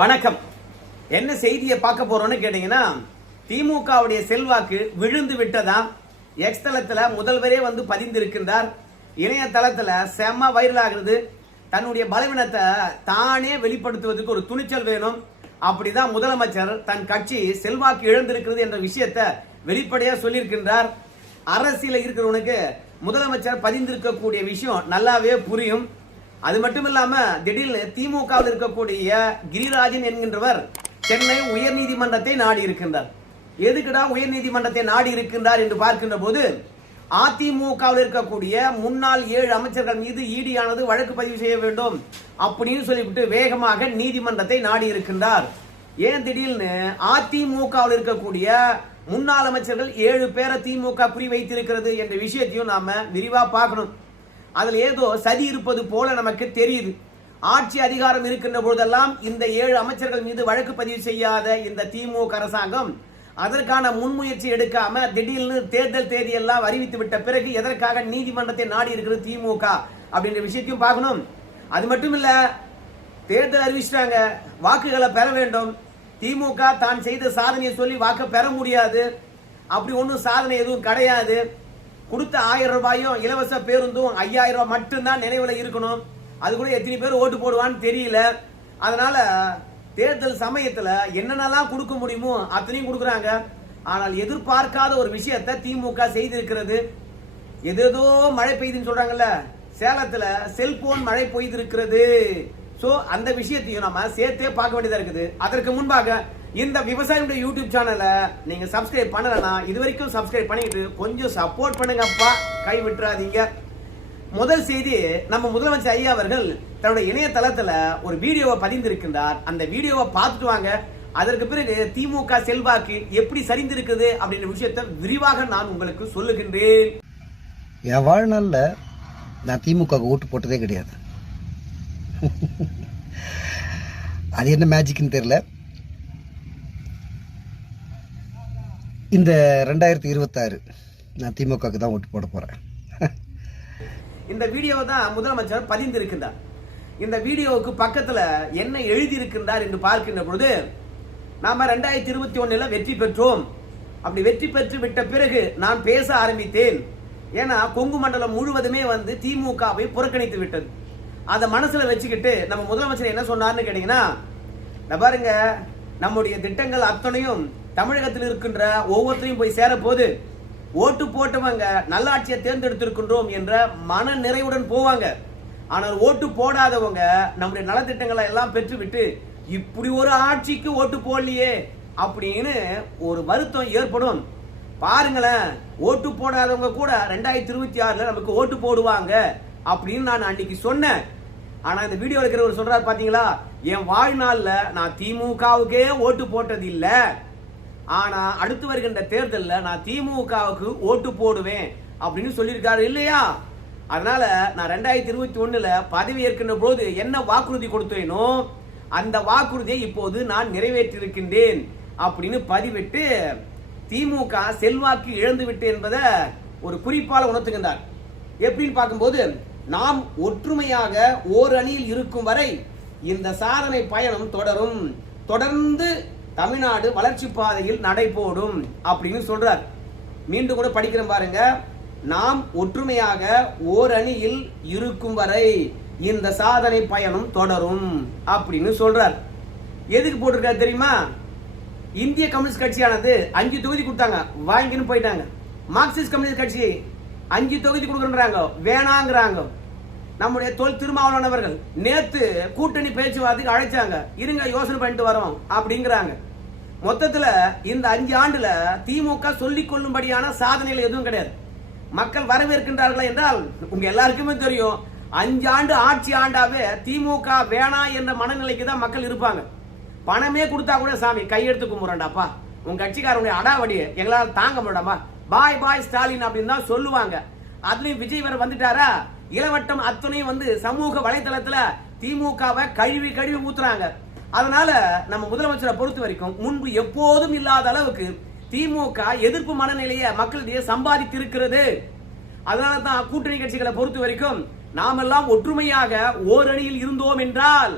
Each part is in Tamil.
வணக்கம். என்ன செய்தியை பார்க்க போறோம்னு கேட்டீங்கன்னா, திமுகவுடைய செல்வாக்கு விழுந்து விட்டதா? எக்ஸ் தளத்துல முதல்வரே வந்து பதிந்திருக்கின்றார். இணையதளத்துல செம்ம வைரல் ஆகிறது. தன்னுடைய பலவீனத்தை தானே வெளிப்படுத்துவதற்கு ஒரு துணிச்சல் வேணும். அப்படிதான் முதலமைச்சர் தன் கட்சி செல்வாக்கு இழந்திருக்கிறது என்ற விஷயத்தை வெளிப்படையா சொல்லியிருக்கின்றார். அரசியல் இருக்கிறவனுக்கு முதலமைச்சர் பதிந்திருக்கக்கூடிய விஷயம் நல்லாவே புரியும். அது மட்டும் இல்லாம திடீர்னு திமுகவில் இருக்கக்கூடிய கிரிராஜன் என்கின்றவர் சென்னை உயர்நீதிமன்றத்தை நாடி இருக்கின்றார். எதுக்குடா உயர்நீதிமன்றத்தை நாடி இருக்கின்றார் என்று பார்க்கின்ற போது, அதிமுகவில் இருக்கக்கூடிய முன்னாள் 7 அமைச்சர்கள் மீது ஈடியானது வழக்கு பதிவு செய்ய வேண்டும் அப்படின்னு சொல்லிவிட்டு வேகமாக நீதிமன்றத்தை நாடி இருக்கின்றார். ஏன் திடீர்னு அதிமுகவில் இருக்கக்கூடிய முன்னாள் அமைச்சர்கள் 7 பேரை திமுக குறி வைத்திருக்கிறது என்ற விஷயத்தையும் நாம விரிவா பார்க்கணும். அதுல ஏதோ சதி இருப்பது போல நமக்கு தெரியுது. ஆட்சி அதிகாரம் இருக்கின்ற போதெல்லாம் இந்த 7 அமைச்சர்கள் மீது வழக்கு பதிவு செய்யாத இந்த திமுக அரசாங்கம் அதற்கான முன்முயற்சி எடுக்காம திடீர்னு தேர்தல் தேதியெல்லாம் அறிவித்து விட்ட பிறகு எதற்காக நீதிமன்றத்தை நாடி இருக்கிறது திமுக அப்படின்ற விஷயத்தையும் பார்க்கணும். அது மட்டும் இல்ல, தேர்தல் அறிவிச்சிட்டாங்க, வாக்குகளை பெற வேண்டும். திமுக தான் செய்த சாதனையை சொல்லி வாக்கு பெற முடியாது. அப்படி ஒன்றும் சாதனை எதுவும் கிடையாது. கொடுத்த 1000 ரூபாயும் இலவச பேருந்தும் 5000 ரூபாய் மட்டும்தான் நினைவுல இருக்கணும். அது கூட எத்தனை பேர் ஓட்டு போடுவான்னு தெரியல. அதனால தேர்தல் சமயத்துல என்னென்னலாம் கொடுக்க முடியுமோ அத்தனையும் கொடுக்குறாங்க. ஆனால் எதிர்பார்க்காத ஒரு விஷயத்தை திமுக செய்திருக்கிறது. ஏதோ மழை பெய்யுதுன்னு சொல்றாங்கல்ல, சேலத்துல செல்போன் மழை பெய்திருக்கிறது. சோ அந்த விஷயத்தையும் நம்ம சேர்த்தே பார்க்க வேண்டியதா இருக்குது. அதற்கு முன்பாக இந்த விவசாயியுடைய யூடியூப் சேனலை நீங்க சப்ஸ்கிரைப் பண்ணலனா இது வரைக்கும் சப்ஸ்கிரைப் பண்ணிட்டு கொஞ்சம் சப்போர்ட் பண்ணுங்கப்பா, கை விட்டுறாதீங்க. முதல் செய்தி, நம்ம முதலமைச்சர் ஐயா அவர்கள் தன்னுடைய இணையதளத்துல ஒரு வீடியோவை பதிந்திருக்கின்றார். அந்த வீடியோவை பார்த்துட்டு வாங்க. அதற்கு பிறகு திமுக செல்வாக்கு எப்படி சரிந்திருக்குது அப்படின்ற விஷயத்தை விரிவாக நான் உங்களுக்கு சொல்லுகின்றேன். என் வாழ்நாள்ல நான் திமுக ஓட்டு போட்டதே கிடையாது. அது என்ன மேஜிக்னு தெரியல. இந்த 2026 நான் திமுகவுக்கு தான் ஓட்டு போட போறேன். இந்த வீடியோவை தான் முதலமைச்சர் பதிந்திருக்கின்றார். இந்த வீடியோவுக்கு பக்கத்துல என்ன எழுதியிருக்கின்றார் என்று பார்க்கின்ற பொழுது, நாம 2021 வெற்றி பெற்றோம். அப்படி வெற்றி பெற்று விட்ட பிறகு நான் பேச ஆரம்பித்தேன். ஏன்னா கொங்கு மண்டலம் முழுவதுமே வந்து திமுகவை புறக்கணித்து விட்டது. அதை மனசுல வச்சுக்கிட்டு நம்ம முதலமைச்சர் என்ன சொன்னார்னு கேட்டீங்கன்னா, பாருங்க, நம்முடைய திட்டங்கள் அத்தனையும் தமிழகத்தில் இருக்கின்ற ஒவ்வொருத்தரையும் போய் சேர போது ஓட்டு போட்டவங்க நல்லாட்சியை தேர்ந்தெடுத்திருக்கின்றோம் என்ற மன நிறைவுடன் போவாங்க. ஆனால் ஓட்டு போடாதவங்க நம்முடைய நலத்திட்டங்களை எல்லாம் பெற்றுவிட்டு இப்படி ஒரு ஆட்சிக்கு ஓட்டு போடலையே அப்படின்னு ஒரு வருத்தம் ஏற்படும். பாருங்களேன், ஓட்டு போடாதவங்க கூட 2026 நமக்கு ஓட்டு போடுவாங்க அப்படின்னு நான் அன்னைக்கு சொன்னேன். ஆனா இந்த வீடியோ இருக்கிறவர் சொல்றாரு பாத்தீங்களா, என் வாழ்நாள்ல நான் திமுகவுக்கே ஓட்டு போட்டது இல்ல, ஆனா அடுத்து வருகின்ற தேர்தலில் நான் திமுகவுக்கு ஓட்டு போடுவேன் அப்படின்னு சொல்லியிருக்காரு இல்லையா? அதனால நான் 2021 பதவி ஏற்கின்ற போது என்ன வாக்குறுதி கொடுத்தேனோ அந்த வாக்குறுதியை இப்போது நான் நிறைவேற்றியிருக்கின்றேன் அப்படின்னு பதிவிட்டு திமுக செல்வாக்கு இழந்து விட்டு என்பதை ஒரு குறிப்பால் உணர்த்துகின்றார். எப்படின்னு பார்க்கும்போது, நாம் ஒற்றுமையாக ஓர் அணியில் இருக்கும் வரை இந்த சாதனை பயணம் தொடரும், தொடர்ந்து தமிழ்நாடு வளர்ச்சி பாதையில் நடைபோடும் அப்படின்னு சொல்றார். மீண்டும் கூட படிக்கிறேன் பாருங்க. நாம் ஒற்றுமையாக ஓர் அணியில் இருக்கும் வரை இந்த சாதனை பயணம் தொடரும் அப்படின்னு சொல்றார். எதுக்கு போட்டிருக்காரு தெரியுமா? இந்திய கம்யூனிஸ்ட் கட்சியானது 5 தொகுதி கொடுத்தாங்க, வாங்கின்னு போயிட்டாங்க. மார்க்சிஸ்ட் கம்யூனிஸ்ட் கட்சி 5 தொகுதி கொடுக்குறாங்க, வேணாங்கிறாங்க. நம்முடைய தொல் திருமாவளவர்கள் நேத்து கூட்டணி பேச்சுவார்த்தைக்கு அழைச்சாங்க, இருங்க யோசனை பண்ணிட்டு வரோம் அப்படிங்கிறாங்க. மொத்தத்துல இந்த 5 ஆண்டுல திமுக சொல்லிக் கொள்ளும்படியான சாதனைகள் எதுவும் கிடையாது. மக்கள் வரவேற்கின்றார்களா என்றால் உங்க எல்லாருக்குமே தெரியும், 5 ஆண்டு ஆட்சி ஆண்டாவே திமுக வேணா என்ற மனநிலைக்கு தான் மக்கள் இருப்பாங்க. பணமே கொடுத்தா கூட சாமி கையெடுத்து கும்பிடுறாண்டாப்பா, உங்க கட்சிக்காரனுடைய அடாவடி எங்களால் தாங்க முடியாமா, பாய் பாய் ஸ்டாலின் அப்படின்னு தான் சொல்லுவாங்க. அதுலயும் விஜய் வர வந்துட்டாரா, இளவட்டம் அத்தனையும் வந்து சமூக வலைதளத்துல திமுகவை கழுவி கழுவி ஊத்துறாங்க. அதனால நம்ம முதலமைச்சரை பொறுத்த வரைக்கும் முன்பு எப்போதும் இல்லாத அளவுக்கு திமுக எதிர்ப்பு மனநிலையை மக்களிடையே சம்பாதித்து இருக்கிறது. அதனால தான் கூட்டணி கட்சிகளை பொறுத்த வரைக்கும் நாமெல்லாம் ஒற்றுமையாக ஓரணியில் இருந்தோம் என்றால்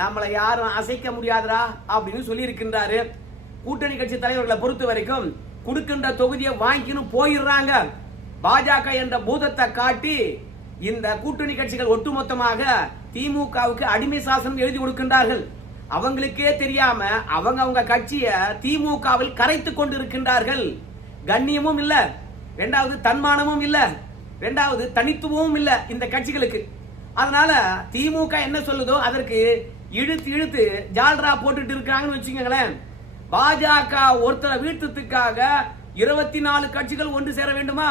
நம்மளை யாரும் அசைக்க முடியாதுடா அப்படின்னு சொல்லி இருக்கின்றாரு. கூட்டணி கட்சி தலைவர்களை பொறுத்த வரைக்கும் கொடுக்கின்ற தொகுதியை வாங்கிக்கணும் போயிடுறாங்க. பாஜக என்ற பூதத்தை காட்டி இந்த கூட்டணி கட்சிகள் ஒட்டுமொத்தமாக திமுகவுக்கு அடிமை சாசனம் எழுதி கொடுக்கின்றார்கள். அவங்களுக்கே தெரியாம அவங்க கட்சிய திமுகவில் கரைத்து கொண்டு இருக்கின்றார்கள். கண்ணியமும் இல்ல, இரண்டாவது தன்மானமும் இல்ல, இரண்டாவது தனித்துவமும் இல்ல இந்த கட்சிகளுக்கு. அதனால திமுக என்ன சொல்லுதோ அதற்கு இழுத்து இழுத்து ஜால்ரா போட்டுட்டு இருக்காங்கன்னு வச்சுக்கோங்களேன். பாஜக ஒருத்தரை வீழ்த்தத்துக்காக 24 கட்சிகள் ஒன்று சேர வேண்டுமா?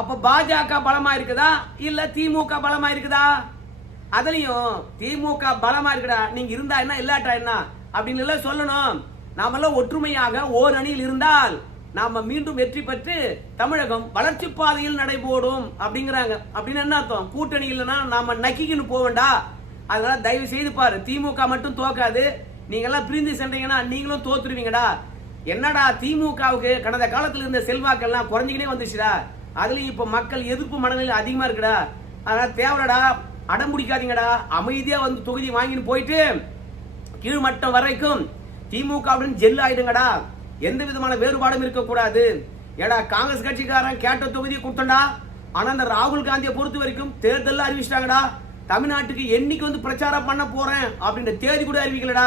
அப்ப பாஜக பலமா இருக்குதா இல்ல திமுக பலமா இருக்குதா? அதுலயும் திமுக பலமா இருக்குடா, நீங்க இருந்தா என்ன இல்லாட்டா என்ன அப்படின்னு எல்லாம் சொல்லணும். நாமெல்லாம் ஒற்றுமையாக ஓர் அணியில் இருந்தால் நாம மீண்டும் வெற்றி பெற்று தமிழகம் வளர்ச்சி பாதையில் நடைபோடும் அப்படிங்கிறாங்க. அப்படின்னு என்ன அர்த்தம்? கூட்டணி இல்லைன்னா நாம நக்கிக்கின்னு போவேண்டா. அதனால தயவு செய்து பாரு, திமுக மட்டும் தோக்காது, நீங்க எல்லாம் பிரிந்து சென்றீங்கன்னா நீங்களும் தோத்துருவீங்கடா. என்னடா திமுகவுக்கு கடந்த காலத்துல இருந்த செல்வாக்கெல்லாம் குறைஞ்சிக்கினே வந்துச்சுடா. அதுலயும் இப்ப மக்கள் எதிர்ப்பு மனநிலை அதிகமா இருக்குடா. அதனால தேவைடா, அடம் பிடிக்காதீங்கடா, அமைதியா வந்து தொகுதி வாங்கின்னு போயிட்டு கீழ்மட்டம் வரைக்கும் திமுக ஜெல் ஆயிடுங்கடா. எந்த விதமான வேறுபாடும் இருக்கக்கூடாது. ஏடா காங்கிரஸ் கட்சிக்காரன் கேட்ட தொகுதியை கொடுத்தண்டா. ஆனா அந்த ராகுல் காந்தியை பொறுத்த வரைக்கும் தேர்தல் அறிவிச்சிட்டாங்கடா. தமிழ்நாட்டுக்கு என்னைக்கு வந்து பிரச்சாரம் பண்ண போறேன் அப்படின்ற தேதி கூட அறிவிக்கலடா.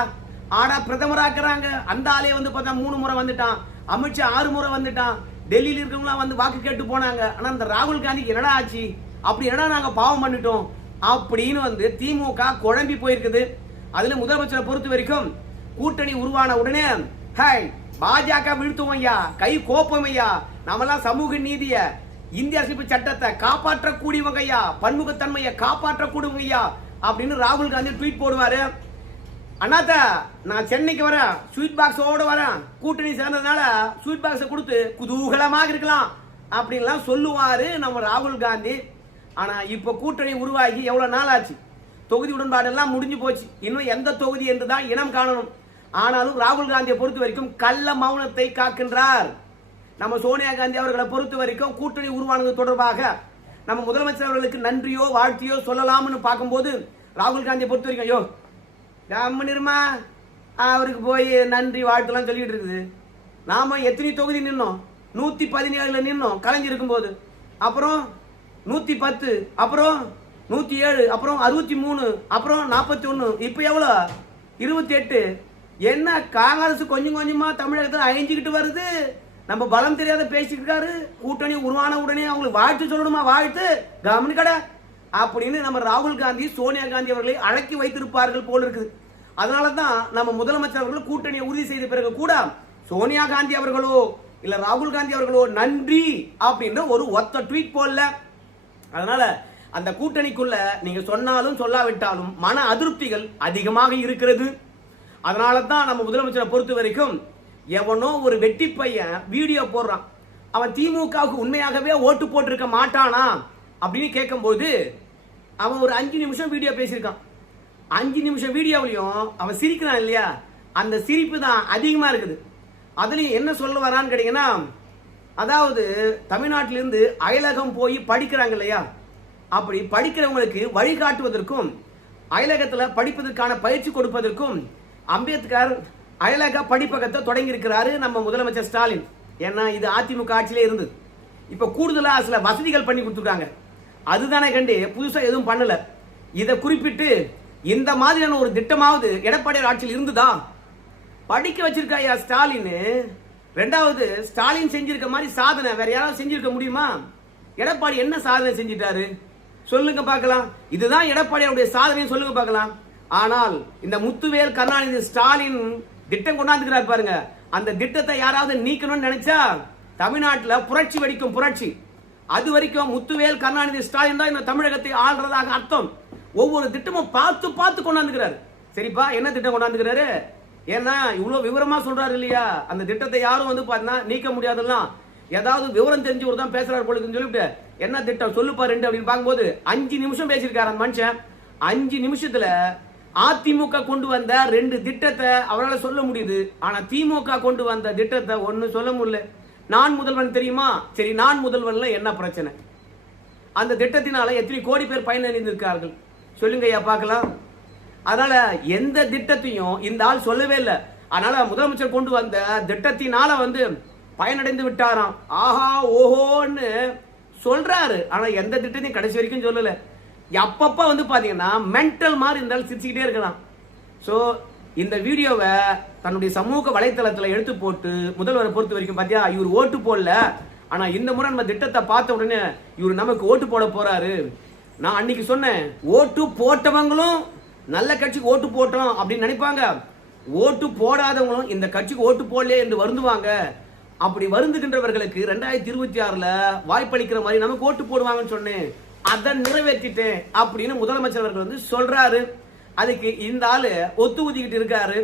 ஆனா பிரதமராக்குறாங்க. அந்த ஆளே வந்து பார்த்தா 3 முறை வந்துட்டான். அமித்ஷா 6 முறை வந்துட்டான். டெல்லியில இருக்கவங்களாம் வந்து வாக்கு கேட்டு போனாங்க. ஆனா அந்த ராகுல் காந்திக்கு என்னடா ஆச்சு? அப்படி என்னடா நாங்க பாவம் பண்ணிட்டோம் அப்படின்னு வந்து திமுக குழம்பி போயிருக்குது. அதுல முதலமைச்சரை பொறுத்த வரைக்கும் கூட்டணி உருவான உடனே பாஜக வீழ்த்துவோம் ஐயா, கை கோப்பம் ஐயா, நாமெல்லாம் சமூக நீதிய இந்திய அரசியலமைப்பு சட்டத்தை காப்பாற்றக்கூடியவங்க ஐயா, பன்முகத்தன்மையை காப்பாற்றக்கூடியவங்க ஐயா அப்படின்னு ராகுல் காந்தி ட்வீட் போடுவாரு. அண்ணாத்த நான் சென்னைக்கு வரேன், ஸ்வீட் பாக்ஸோட வரேன், கூட்டணி சேர்ந்ததுனால ஸ்வீட் பாக்ஸை கொடுத்து குதூகலமாக இருக்கலாம் அப்படின்லாம் சொல்லுவாரு நம்ம ராகுல் காந்தி. ஆனா இப்ப கூட்டணி உருவாகி எவ்வளவு நாள் ஆச்சு? தொகுதி உடன்பாடு எல்லாம் முடிஞ்சு போச்சு. இன்னும் எந்த தொகுதி என்றுதான் இனம் காணணும். ஆனாலும் ராகுல் காந்தியை பொறுத்த வரைக்கும் கள்ள மௌனத்தை காக்கின்றார். நம்ம சோனியா காந்தி அவர்களை பொறுத்த வரைக்கும் கூட்டணி உருவானது தொடர்பாக நம்ம முதலமைச்சர் அவர்களுக்கு நன்றியோ வாழ்த்தியோ சொல்லலாம்னு பார்க்கும்போது ராகுல் காந்தியை பொறுத்த வரைக்கும் ஐயோ கம்மனிருமா அவருக்கு போய் நன்றி வாழ்த்துலாம் சொல்லிட்டு இருக்குது. நாம எத்தனை தொகுதி நின்னோம்? 117 நின்னோம் கலைஞர் இருக்கும் போது. அப்புறம் 110, அப்புறம் 107, அப்புறம் 63, அப்புறம் 41, இப்ப எவ்வளவு 28. என்ன காங்கிரஸ் கொஞ்சம் கொஞ்சமா தமிழகத்தில் அழிஞ்சுக்கிட்டு வருது. நம்ம பலம் தெரியாத பேசிட்டு இருக்காரு. கூட்டணி உருவான உடனே அவங்களுக்கு வாழ்த்து சொல்லணுமா? வாழ்த்து கவனிக்கடா அப்படின்னு நம்ம ராகுல் காந்தி சோனியா காந்தி அவர்களை அடக்கி வைத்திருப்பார்கள் போல இருக்குது. அதனாலதான் நம்ம முதலமைச்சர் அவர்கள் கூட்டணியை உறுதி செய்த பிறகு கூட சோனியா காந்தி அவர்களோ இல்ல ராகுல் காந்தி அவர்களோ நன்றி அப்படின்ற ஒரு ஒத்த ட்வீட் போடல. அதனால அந்த கூட்டணிக்குள்ள நீங்க சொன்னாலும் சொல்லாவிட்டாலும் மன அதிருப்திகள் அதிகமாக இருக்கிறது. அதனால தான் நம்ம முதலமைச்சரை பொறுத்த வரைக்கும் எவனோ ஒரு வெட்டி பையன் வீடியோ போடுறான், அவன் திமுகவுக்கு உண்மையாகவே ஓட்டு போட்டிருக்க மாட்டானா அப்படின்னு கேட்கும்போது அவன் ஒரு 5 நிமிஷம் வீடியோ பேசியிருக்கான். 5 நிமிஷம் வீடியோவிலையும் அவன் சிரிக்கிறான் இல்லையா, அந்த சிரிப்பு தான் அதிகமா இருக்குது. அதுலயும் என்ன சொல்ல வரான்னு கேட்டீங்கன்னா, அதாவது தமிழ்நாட்டிலிருந்து அயலகம் போய் படிக்கிறாங்க இல்லையா, அப்படி படிக்கிறவங்களுக்கு வழிகாட்டுவதற்கும் அயலகத்தில் படிப்பதற்கான பயிற்சி கொடுப்பதற்கும் அம்பேத்கர் அயலக படிப்பகத்தை தொடங்கி இருக்கிறாரு நம்ம முதலமைச்சர் ஸ்டாலின். ஏன்னா இது அதிமுக ஆட்சியிலே இருந்தது. இப்ப கூடுதலா சில வசதிகள் பண்ணி கொடுத்துருக்காங்க. அதுதானே கண்டு புதுசா எதுவும் பண்ணல. இதை குறிப்பிட்டு இந்த மாதிரியான ஒரு திட்டமாவது எடப்பாடி ஆட்சியில் இருந்துதா? படிக்க வச்சிருக்காயா ஸ்டாலின். ரெண்டாவது ஸ்டாலின் செஞ்சிருக்க மாதிரி சாதனை வேற யாராவது செஞ்சிருக்க முடியுமா? எடப்பாடி என்ன சாதனை செஞ்சிட்டாரு சொல்லுங்க பார்க்கலாம். இதுதான் எடப்பாடியுடைய சாதனை சொல்லுங்க பார்க்கலாம். ஆனால் இந்த முத்துவேல் கருணாநிதி ஸ்டாலின் திட்டம் கொண்டாந்துக்கிறார் பாருங்க. அந்த திட்டத்தை யாராவது நீக்கணும்னு நினைச்சா தமிழ்நாட்டில் புரட்சி வெடிக்கும். புரட்சி. அது வரைக்கும் முத்துவேல் கருணாநிதி ஸ்டாலின் தான் இந்த தமிழகத்தை ஆள்றதாக அர்த்தம். ஒவ்வொரு திட்டமும் பார்த்து பார்த்து கொண்டாந்துக்கிறாரு. சரிப்பா, என்ன திட்டம் கொண்டாந்துக்கிறாரு? ஏன்னா இவ்வளவு விவரமா சொல்றாரு இல்லையா, அந்த திட்டத்தை யாரும் வந்து பாத்தீங்கன்னா நீக்க முடியாதுலாம். ஏதாவது விவரம் தெரிஞ்சு ஒரு தான் பேசுறாரு போலுக்குன்னு சொல்லிட்டு என்ன திட்டம் சொல்லுப்பா ரெண்டு அப்படின்னு பார்க்கும்போது 5 நிமிஷம் பேசியிருக்காரு அந்த மனுஷன். 5 நிமிஷத்துல அதிமுக கொண்டு வந்த 2 திட்டத்தை அவரால் சொல்ல முடியுது. ஆனா திமுக கொண்டு வந்த திட்டத்தை ஒன்னு சொல்ல முடியல. நான் முதல்வன் தெரியுமா? சரி, நான் முதல்வன்ல என்ன பிரச்சனை? அந்த திட்டத்தினால எத்தனை கோடி பேர் பயனடைந்திருக்கார்கள் சொல்லுங்க ஐயா பார்க்கலாம். அதனால எந்த திட்டத்தையும் இந்த ஆள் சொல்லவே இல்லை. அதனால முதலமைச்சர் கொண்டு வந்த திட்டத்தினால வந்து பயனடைந்து விட்டாராம். ஆஹா ஓஹோன்னு சொல்றாரு. ஆனா எந்த திட்டத்தையும் கடைசி வரைக்கும் சொல்லல. அப்பப்ப வந்து பாத்தீங்கன்னா மென்டல் மாதிரி இருந்தாலும் சிரிச்சுக்கிட்டே இருக்கலாம். சோ இந்த வீடியோவை தன்னுடைய சமூக வலைத்தளத்துல எடுத்து போட்டு முதல்வரை பொறுத்த வரைக்கும் பாத்தியா, இவர் ஓட்டு போடல, ஆனா இந்த முறை நம்ம திட்டத்தை பார்த்த உடனே இவர் நமக்கு ஓட்டு போட போறாரு. நான் அன்னைக்கு சொன்னேன், ஓட்டு போட்டவங்களும் நல்ல கட்சிக்கு ஓட்டு போட்டோம் அப்படின்னு நினைப்பாங்க, ஓட்டு போடாதவங்களும் இந்த கட்சிக்கு ஓட்டு போடலே என்று வருந்துவாங்க. அப்படி வருந்துகின்றவர்களுக்கு 2026 வாய்ப்பளிக்கிற மாதிரி நமக்கு ஓட்டு போடுவாங்கன்னு சொன்னேன். அதை நிறைவேற்றிட்டேன் அப்படின்னு முதலமைச்சர் அவர்கள் வந்து சொல்றாரு. அதுக்கு இந்த ஆளு ஒத்து ஊதிக்கிட்டு இருக்காரு.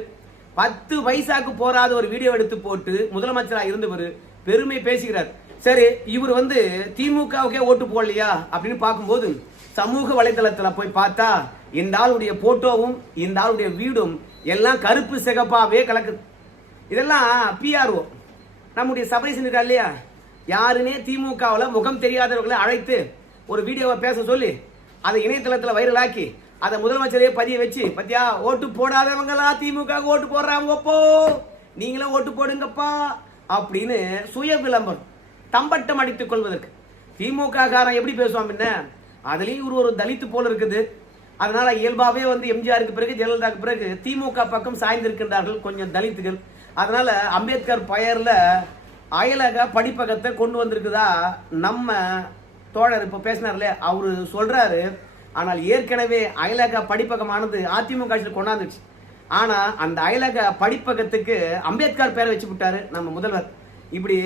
10 பைசாக்கு போராத ஒரு வீடியோ எடுத்து போட்டு முதலமைச்சராக இருந்தவர் பெருமை பேசுகிறார். சரி, இவர் வந்து திமுகவுக்கே ஓட்டு போடலையா அப்படின்னு பார்க்கும்போது சமூக வலைதளத்துல போய் பார்த்தா இந்த ஆளுடைய போட்டோவும் இந்த ஆளுடைய வீடும் எல்லாம் கருப்பு சிகப்பாவே கலக்குது. இதெல்லாம் பிஆர்ஓ நம்முடைய சபரீசன் இருக்கா இல்லையா, யாருன்னே திமுகவில் முகம் தெரியாதவர்களை அழைத்து ஒரு வீடியோவை பேச சொல்லி அதை இணையதளத்தில் வைரலாக்கி அதை முதலமைச்சரே பதிய வச்சு, பத்தியா ஓட்டு போடாதவங்களா திமுக ஓட்டு போடுறாங்கப்போ, நீங்களும் ஓட்டு போடுங்கப்பா அப்படின்னு சுய விளம்பரம் தம்பட்டம் அடித்துக் கொள்வதற்கு திமுக காரன் எப்படி பேசுவான் என்ன, அதுலயும் ஒரு தலித்து போல இருக்குது. அதனால இயல்பாவே வந்து எம்ஜிஆருக்கு பிறகு ஜெயலலிதாவுக்கு பிறகு திமுக பக்கம் சாய்ந்திருக்கின்றார்கள் கொஞ்சம் தலித்துகள். அதனால அம்பேத்கர் பெயர்ல அயலக படிப்பகத்தை கொண்டு வந்திருக்குதா நம்ம தோழர் இப்ப பேசினார்ல அவரு சொல்றாரு. ஆனால் ஏற்கனவே அயலக படிப்பகமானது அதிமுக கொண்டாந்துச்சு. ஆனா அந்த அயலக படிப்பகத்துக்கு அம்பேத்கர் பேரை வச்சு விட்டாரு நம்ம முதல்வர். இப்படி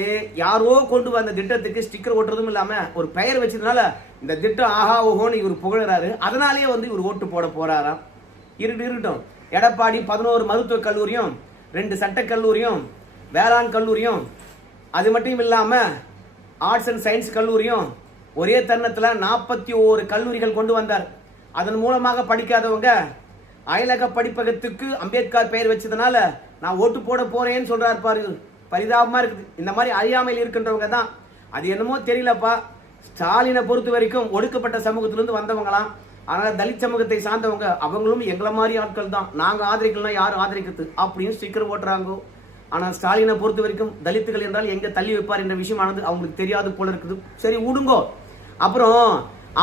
யாரோ கொண்டு வந்த திட்டத்துக்கு ஸ்டிக்கர் ஒட்டுறதும் இல்லாம ஒரு பெயர் வச்சதுனால இந்த திட்டம் ஆஹா ஓஹோன்னு இவர் புகழறாரு. அதனாலேயே வந்து இவர் ஓட்டு போட போறாராம். இருக்கட்டும். எடப்பாடி 11 மருத்துவக் கல்லூரியும் 2 சட்டக் கல்லூரியும் வேளாண் கல்லூரியும் அது மட்டும் இல்லாம ஆர்ட்ஸ் அண்ட் சயின்ஸ் கல்லூரியும் ஒரே தருணத்துல 41 கல்லூரிகள் கொண்டு வந்தார். அதன் மூலமாக படிக்காதவங்க அயலக படிப்பகத்துக்கு அம்பேத்கர் பெயர் வச்சதுனால நான் ஓட்டு போட போறேன்னு சொல்றாரு பாரு. பரிதாபமா இருக்குது. இந்த மாதிரி அறியாமையில் இருக்கின்றவங்க தான். அது என்னமோ தெரியலப்பா, ஸ்டாலினை பொறுத்த வரைக்கும் ஒடுக்கப்பட்ட சமூகத்திலிருந்து வந்தவங்களாம். அதனால தலித் சமூகத்தை சார்ந்தவங்க அவங்களும் எங்களை மாதிரி ஆட்கள் தான், நாங்க ஆதரிக்கலாம் யாரும் ஆதரிக்கிறது அப்படின்னு ஸ்டிக்கர் ஓட்டுறாங்க. ஆனா ஸ்டாலினை பொறுத்த வரைக்கும் தலித்துகள் என்றால் எங்க தள்ளி வைப்பார் என்ற விஷயமானது அவங்களுக்கு தெரியாது போல இருக்குது. சரி விடுங்கோ. அப்புறம்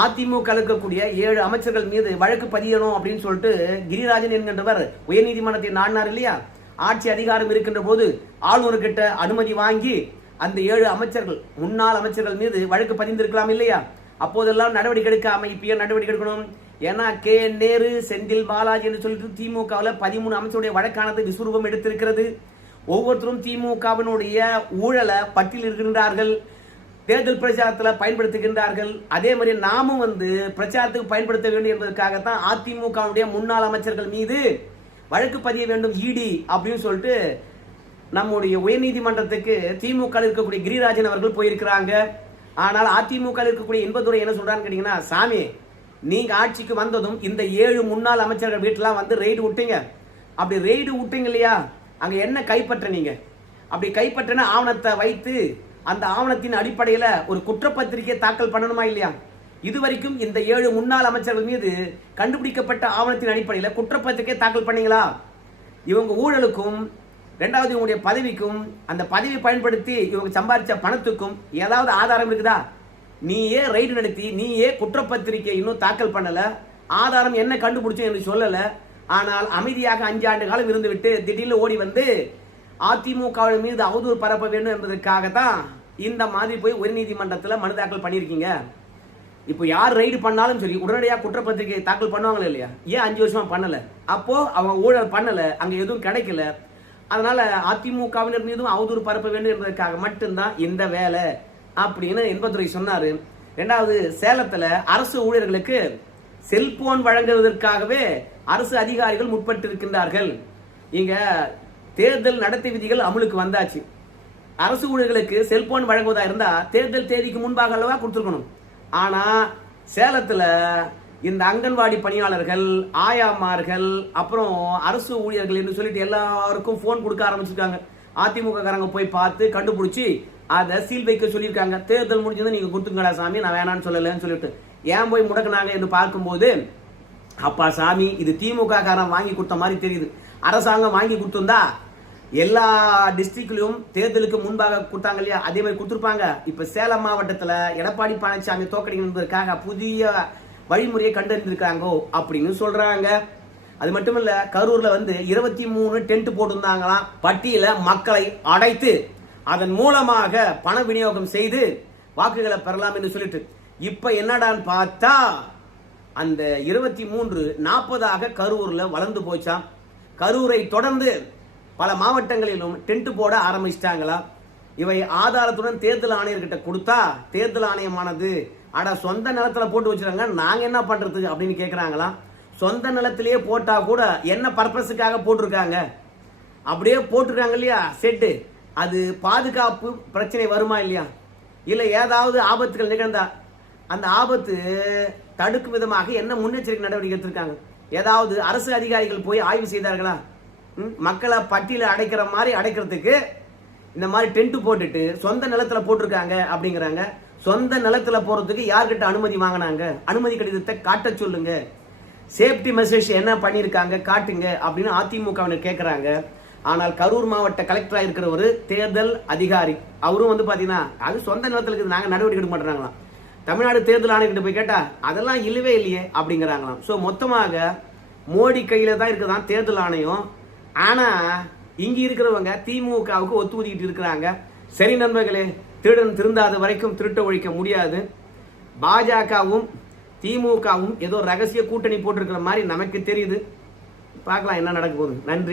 அதிமுக இருக்கக்கூடிய 7 அமைச்சர்கள் மீது வழக்கு பதியணும் அப்படின்னு சொல்லிட்டு கிரிராஜன் என்கின்றவர் உயர்நீதிமன்றத்தை நாடினார் இல்லையா. ஆட்சி அதிகாரம் இருக்கின்ற போது ஆளுநர்கிட்ட அனுமதி வாங்கி அந்த 7 அமைச்சர்கள் முன்னாள் அமைச்சர்கள் மீது வழக்கு பதிந்திருக்கலாம் இல்லையா. அப்போதெல்லாம் நடவடிக்கை எடுக்காம இப்ப நடவடிக்கை எடுக்கணும். ஏன்னா கே நேரு, செந்தில் பாலாஜி என்று சொல்லிட்டு திமுகவில் 13 அமைச்சருடைய வழக்கானது விஸ்வரூபம் எடுத்திருக்கிறது. ஒவ்வொருத்தரும் திமுகவினுடைய ஊழலை பட்டியல் இருக்கின்றார்கள், தேர்தல் பிரச்சாரத்தில் பயன்படுத்துகின்றார்கள். அதே மாதிரி நாமும் வந்து பிரச்சாரத்துக்கு பயன்படுத்த வேண்டும் என்பதற்காகத்தான் அதிமுகவுடைய முன்னாள் அமைச்சர்கள் மீது வழக்கு பதிய வேண்டும் இடி அப்படின்னு சொல்லிட்டு நம்முடைய உயர்நீதிமன்றத்துக்கு திமுக இருக்கக்கூடிய கிரிராஜன் அவர்கள் போயிருக்கிறாங்க. ஆனால் அதிமுக இருக்கக்கூடிய இன்பதுரை என்ன சொல்றான்னு கேட்டீங்கன்னா, சாமி நீங்க ஆட்சிக்கு வந்ததும் இந்த 7 முன்னாள் அமைச்சர்கள் வீட்டுலாம் வந்து ரெய்டு விட்டீங்க. அப்படி ரெய்டு விட்டீங்க இல்லையா, அங்க என்ன கைப்பற்றீங்க? அப்படி கைப்பற்றின ஆவணத்தை வைத்து அந்த ஆவணத்தின் அடிப்படையில் ஒரு குற்றப்பத்திரிகை தாக்கல் பண்ணணுமா இல்லையா? இதுவரைக்கும் இந்த 7 முன்னாள் அமைச்சர்கள் மீது கண்டுபிடிக்கப்பட்ட ஆவணத்தின் அடிப்படையில் குற்றப்பத்திரிகை தாக்கல் பண்ணீங்களா? இவங்க ஊழலுக்கும் ரெண்டாவது இவங்களுடைய பதவிக்கும் அந்த பதவி பயன்படுத்தி இவங்க சம்பாதிச்ச பணத்துக்கும் ஏதாவது ஆதாரம் இருக்குதா? நீயே ரைடு நடத்தி நீயே குற்றப்பத்திரிகை இன்னும் தாக்கல் பண்ணல, ஆதாரம் என்ன கண்டுபிடிச்சு என்று சொல்லல. ஆனால் அமைதியாக 5 ஆண்டு காலம் இருந்து விட்டு திடீர்னு ஓடி வந்து அதிமுக மீது அவதூறு பரப்ப வேண்டும் என்பதற்காகத்தான் இந்த மாதிரி போய் உயர்நீதிமன்றத்தில் மனு தாக்கல் பண்ணியிருக்கீங்க. இப்போ யார் ரைடு பண்ணாலும் சரி உடனடியாக குற்றப்பத்திரிகை தாக்கல் பண்ணுவாங்களே இல்லையா? ஏன் 5 வருஷமா பண்ணல? அப்போ அவங்க ஊழல் பண்ணல, அங்க எதுவும் கிடைக்கல. அதனால அதிமுகவினர் மீதும் அவதூறு பரப்ப வேண்டும் என்பதற்காக மட்டும்தான் இந்த வேலை அப்படின்னு என்பதுரை சொன்னாரு. ரெண்டாவது, சேலத்துல அரசு ஊழியர்களுக்கு செல்போன் வழங்குவதற்காகவே அரசு அதிகாரிகள் முற்பட்டு இருக்கின்றார்கள். இங்க தேர்தல் நடத்தை விதிகள் அமலுக்கு வந்தாச்சு. அரசு ஊழியர்களுக்கு செல்போன் வழங்குவதா இருந்தா தேர்தல் தேதிக்கு முன்பாக அல்லவா கொடுத்துருக்கணும். ஆனா சேலத்துல இந்த அங்கன்வாடி பணியாளர்கள், ஆயாமார்கள், அப்புறம் அரசு ஊழியர்கள் என்று சொல்லிட்டு எல்லாருக்கும் போன் கொடுக்க ஆரம்பிச்சிருக்காங்க. அதிமுக காரங்க போய் பார்த்து கண்டுபிடிச்சி அதை சீல் வைக்க சொல்லியிருக்காங்க. தேர்தல் முடிஞ்சது நீங்க கொடுத்துங்களா சாமி, நான் வேணான்னு சொல்லலன்னு சொல்லிட்டு ஏன் போய் முடக்கினாங்க என்று பார்க்கும்போது அப்பா சாமி, இது திமுக காரன் வாங்கி கொடுத்த மாதிரி தெரியுது. அரசாங்கம் வாங்கி கொடுத்திருந்தா எல்லா டிஸ்ட்ரிக்ட்லயும் தேர்தலுக்கு முன்பாக கொடுத்தாங்க இல்லையா, அதே மாதிரி கொடுத்துருப்பாங்க. இப்ப சேலம் மாவட்டத்துல எடப்பாடி பழனிசாமி தோக்கடிக்கணும் என்பதற்காக புதிய வழிமுறையை கண்டறிந்திருக்காங்க அப்படின்னு சொல்றாங்க. அது மட்டும் இல்ல, கரூர்ல 23 டென்ட் போட்டிருந்தாங்களாம். பட்டியல மக்களை அடைத்து அதன் மூலமாக பண விநியோகம் செய்து வாக்குகளை பெறலாம் என்று சொல்லிட்டு, இப்ப என்னடான்னு பார்த்தா அந்த 23 40 கரூர்ல வளர்ந்து போச்சாம். கரூரை தொடர்ந்து பல மாவட்டங்களிலும் டென்ட் போட ஆரம்பிச்சிட்டாங்களா. இவை ஆதாரத்துடன் தேர்தல் ஆணையர்கிட்ட கொடுத்தா தேர்தல் ஆணையமானது அட சொந்த நிலத்துல போட்டு வச்சிருக்காங்க, நாங்க என்ன பண்றது அப்படின்னு கேக்குறாங்களாம். சொந்த நிலத்திலேயே போட்டா கூட என்ன பர்பஸுக்காக போட்டிருக்காங்க, அப்படியே போட்டிருக்காங்க இல்லையா செட்டு, அது பாதுகாப்பு பிரச்சனை வருமா இல்லையா, இல்ல ஏதாவது ஆபத்துகள் நிகழ்ந்தா அந்த ஆபத்து தடுக்கும் விதமாக என்ன முன்னெச்சரிக்கை நடவடிக்கை எடுத்திருக்காங்க? ஏதாவது அரசு அதிகாரிகள் போய் ஆய்வு செய்தார்களா? மக்களை பட்டியல அடைக்கிற மாதிரி அடைக்கிறதுக்கு இந்த மாதிரி டென்ட் போட்டுட்டு சொந்த நிலத்துல போட்டிருக்காங்க அப்படிங்கிறாங்க. சொந்த நிலத்துல போறதுக்கு யார்கிட்ட அனுமதி வாங்கினாங்க? அனுமதி கடிதத்தை காட்ட சொல்லுங்க, சேஃப்டி மெசேஜ் என்ன பண்ணிருக்காங்க காட்டுங்க அப்படின்னு அதிமுகவினர் கேட்கிறாங்க. ஆனால் கரூர் மாவட்ட கலெக்டரா இருக்கிற ஒரு தேர்தல் அதிகாரி அவரும் பாத்தீங்கன்னா அது சொந்த நிலத்துல இருக்குது, நாங்க நடவடிக்கை எடுக்க மாட்டேறாங்களாம். தமிழ்நாடு தேர்தல் ஆணையர்கிட்ட போய் கேட்டா அதெல்லாம் இல்லவே இல்லையே அப்படிங்கிறாங்களாம். சோ மொத்தமாக மோடி கையில தான் இருக்குதான் தேர்தல் ஆணையம். ஆனா இங்க இருக்கிறவங்க திமுகவுக்கு ஒத்து ஊதிக்கிட்டு இருக்கிறாங்க. சரி நண்பர்களே, திருடன் திருந்தாத வரைக்கும் திருட்ட ஒழிக்க முடியாது. பாஜகவும் திமுகவும் ஏதோ ரகசிய கூட்டணி போட்டிருக்கிற மாதிரி நமக்கு தெரியுது. பார்க்கலாம் என்ன நடக்க போகுது. நன்றி.